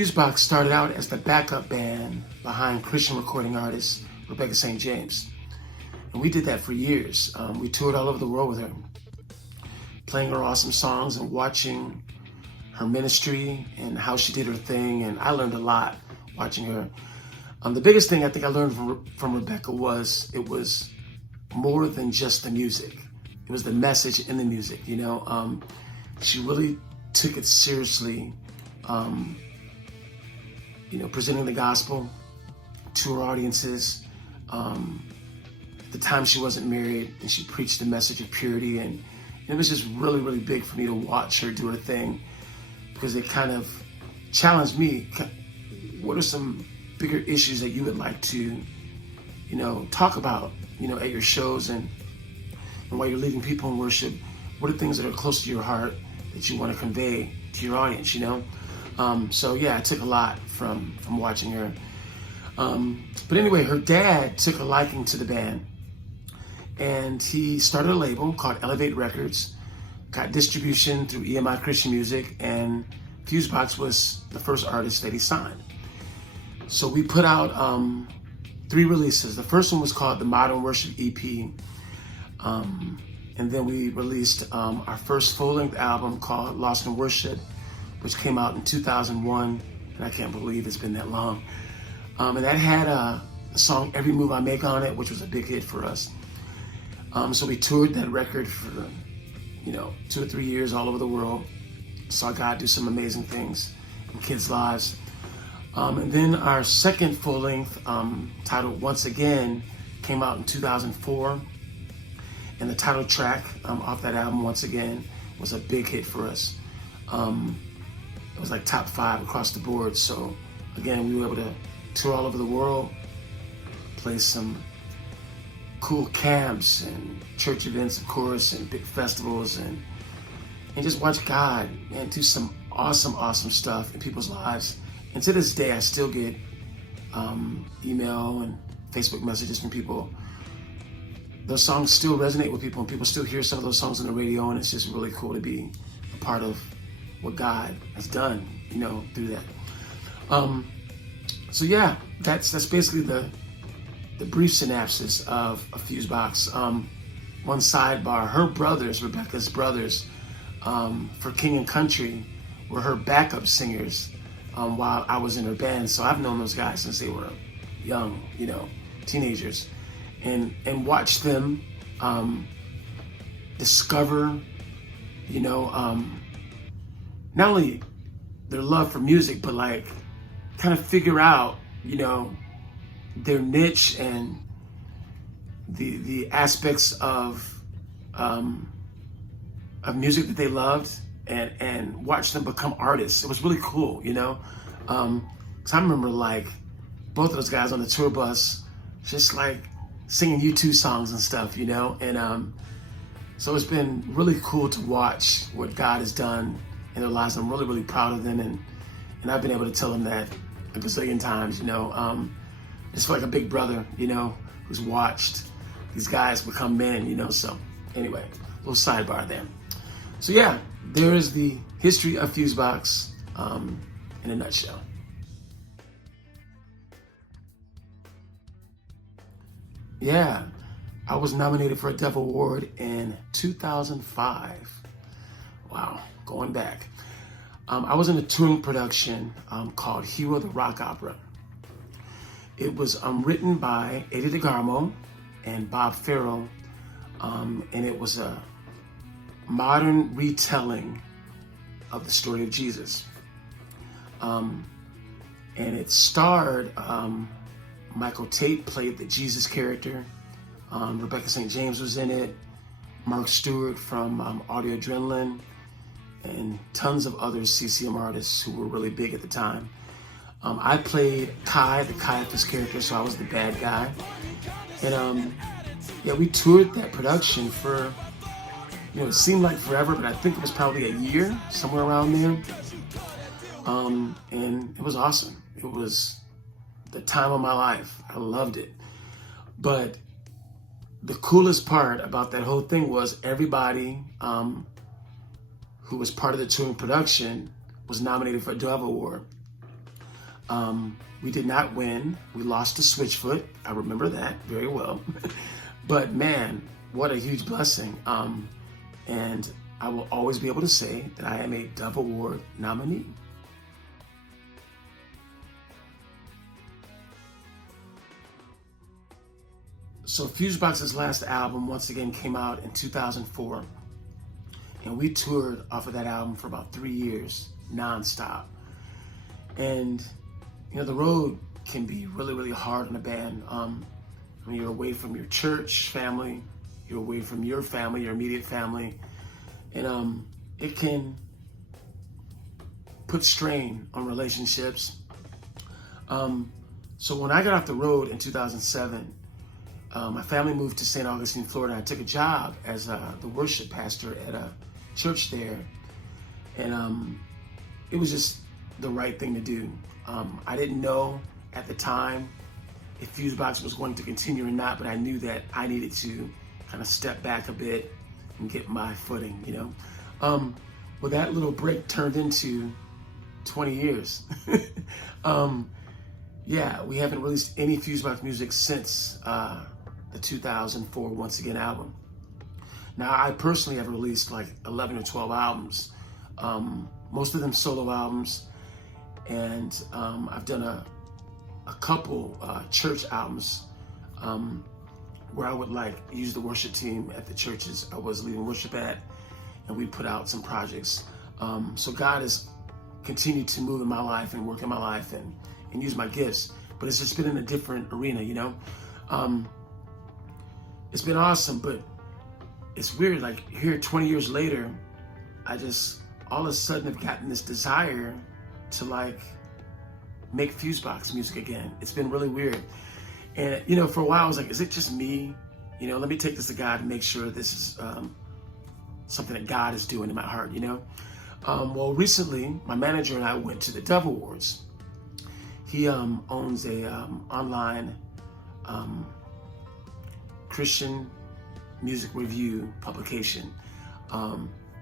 Fusebox started out as the backup band behind Christian recording artist Rebecca St. James. And we did that for years. We toured all over the world with her, playing her awesome songs and watching her ministry and how she did her thing. And I learned a lot watching her. The biggest thing I think I learned from Rebecca was it was more than just the music. It was the message in the music, you know. She really took it seriously, you know, presenting the gospel to her audiences. At the time she wasn't married, and she preached the message of purity, and it was just really, really big for me to watch her do her thing, because it kind of challenged me. What are some bigger issues that you would like to, you know, talk about, you know, at your shows and while you're leading people in worship? What are things that are close to your heart that you want to convey to your audience, you know? So yeah, I took a lot from watching her. But anyway, her dad took a liking to the band, and he started a label called Elevate Records, got distribution through EMI Christian Music, and Fusebox was the first artist that he signed. So we put out 3 releases. The first one was called the Modern Worship EP. And then we released our first full-length album called Lost in Worship, which came out in 2001. And I can't believe it's been that long. And that had the song Every Move I Make on it, which was a big hit for us. So we toured that record for, you know, 2 or 3 years all over the world. Saw God do some amazing things in kids' lives. And then our second full-length, titled Once Again, came out in 2004. And the title track off that album, Once Again, was a big hit for us. It was like top 5 across the board. So again, we were able to tour all over the world, play some cool camps and church events, of course, and big festivals, and just watch God and do some awesome, awesome stuff in people's lives. And to this day, I still get email and Facebook messages from people. Those songs still resonate with people, and people still hear some of those songs on the radio, and it's just really cool to be a part of what God has done, you know, through that. So yeah, that's basically the brief synopsis of Fusebox. One sidebar: her brothers, Rebecca's brothers, for King and Country, were her backup singers while I was in her band. So I've known those guys since they were young, you know, teenagers, and watched them discover, you know, not only their love for music, but like kind of figure out, you know, their niche and the aspects of music that they loved, and watch them become artists. It was really cool, you know. 'Cause I remember like both of those guys on the tour bus, just like singing U2 songs and stuff, you know. And so it's been really cool to watch what God has done in their lives. I'm really, really proud of them, and I've been able to tell them that a gazillion times, you know. It's like a big brother, you know, who's watched these guys become men, you know. So anyway, a little sidebar there. So yeah, there is the history of Fusebox in a nutshell. Yeah, I was nominated for a Dove Award in 2005. Wow, going back. I was in a touring production called Hero the Rock Opera. It was written by Eddie DeGarmo and Bob Farrell, and it was a modern retelling of the story of Jesus. And it starred Michael Tate played the Jesus character. Rebecca St. James was in it. Mark Stewart from Audio Adrenaline, and tons of other CCM artists who were really big at the time. I played Kai, the Caiaphas character, so I was the bad guy. And yeah, we toured that production for, you know, it seemed like forever, but I think it was probably a year, somewhere around there. And it was awesome. It was the time of my life. I loved it. But the coolest part about that whole thing was everybody who was part of the touring production was nominated for a Dove Award. We did not win. We lost to Switchfoot. I remember that very well. But man, what a huge blessing. And I will always be able to say that I am a Dove Award nominee. So Fusebox's last album once again came out in 2004. And we toured off of that album for about 3 years, nonstop. And, you know, the road can be really, really hard on a band. When you're away from your church family, you're away from your family, your immediate family. And it can put strain on relationships. So when I got off the road in 2007, my family moved to St. Augustine, Florida. I took a job as the worship pastor at a church there. And it was just the right thing to do. I didn't know at the time if Fusebox was going to continue or not, but I knew that I needed to kind of step back a bit and get my footing, you know. Well, that little break turned into 20 years. Yeah, we haven't released any Fusebox music since the 2004 Once Again album. Now, I personally have released like 11 or 12 albums, most of them solo albums, and I've done a couple church albums where I would like use the worship team at the churches I was leading worship at, and we put out some projects. So God has continued to move in my life and work in my life and use my gifts, but it's just been in a different arena, you know. It's been awesome, but it's weird, like here 20 years later, I just all of a sudden have gotten this desire to like make Fusebox music again. It's been really weird. And, you know, for a while I was like, is it just me? You know, let me take this to God and make sure this is something that God is doing in my heart, you know? Well, recently, my manager and I went to the Dove Awards. He owns a online Christian music review publication.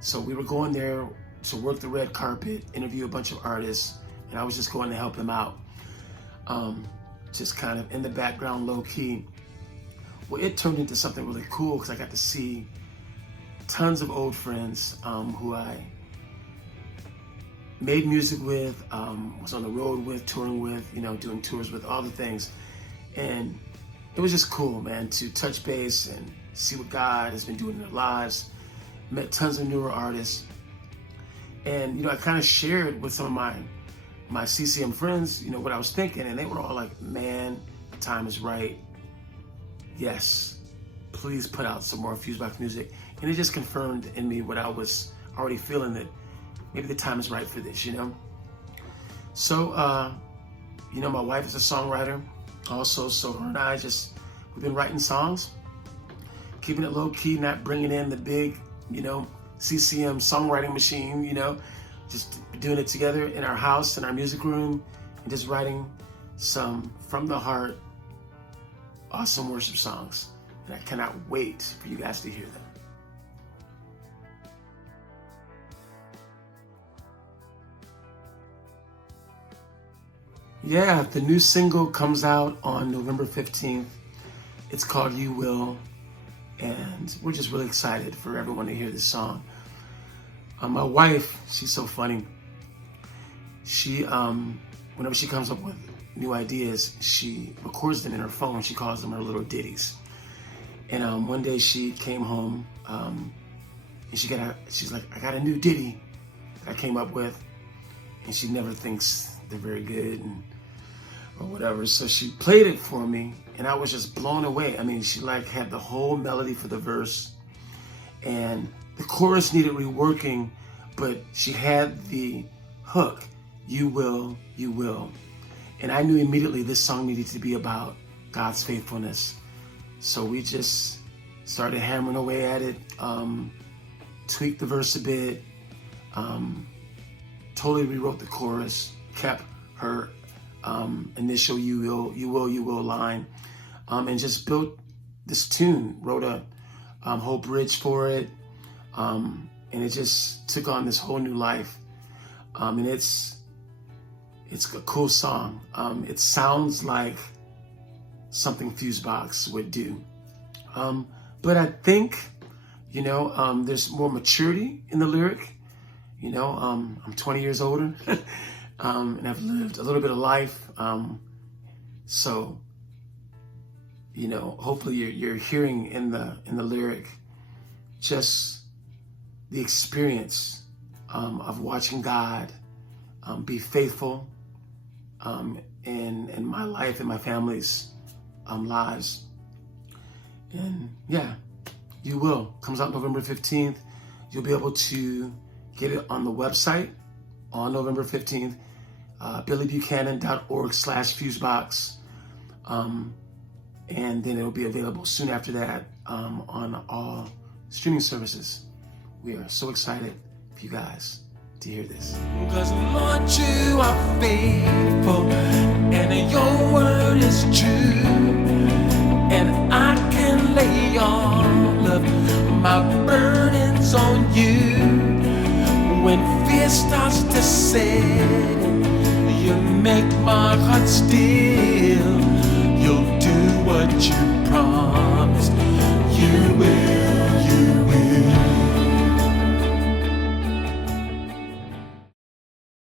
So we were going there to work the red carpet, interview a bunch of artists, and I was just going to help him out. Just kind of in the background, low key. Well, it turned into something really cool because I got to see tons of old friends who I made music with, was on the road with, touring with, you know, doing tours with, all the things. And it was just cool, man, to touch base and see what God has been doing in their lives. Met tons of newer artists. And, you know, I kind of shared with some of my CCM friends, you know, what I was thinking, and they were all like, man, the time is right. Yes, please put out some more Fusebox music. And it just confirmed in me what I was already feeling, that maybe the time is right for this, you know? So, you know, my wife is a songwriter also, so her and I we've been writing songs, keeping it low key, not bringing in the big, you know, CCM songwriting machine, you know, just doing it together in our house, in our music room, and just writing some from the heart, awesome worship songs. And I cannot wait for you guys to hear them. Yeah, the new single comes out on November 15th. It's called You Will, and we're just really excited for everyone to hear this song. My wife, she's so funny. She, whenever she comes up with new ideas, she records them in her phone. She calls them her little ditties. And one day she came home, and she's like, I got a new ditty that I came up with, and she never thinks they're very good or whatever. So she played it for me, and I was just blown away. I mean, she like had the whole melody for the verse, and the chorus needed reworking, but she had the hook, you will, you will. And I knew immediately this song needed to be about God's faithfulness. So we just started hammering away at it, tweaked the verse a bit, totally rewrote the chorus, kept her initial you will line, and just built this tune, wrote a whole bridge for it, and it just took on this whole new life. And it's It's a cool song. It sounds like something Fusebox would do. But I think, there's more maturity in the lyric. I'm 20 years older and I've lived a little bit of life. So, hopefully you're hearing in the lyric just the experience of watching God be faithful in my life and my family's lives. And yeah, you will. Comes out November 15th. You'll be able to get it on the website on November 15th, billybuchanan.org/Fusebox. And then it'll be available soon after that on all streaming services. We are so excited for you guys to hear this. Because Lord, you are faithful and your word is true, and I can lay all of my burdens on you. When fear starts to set in, you make my heart still.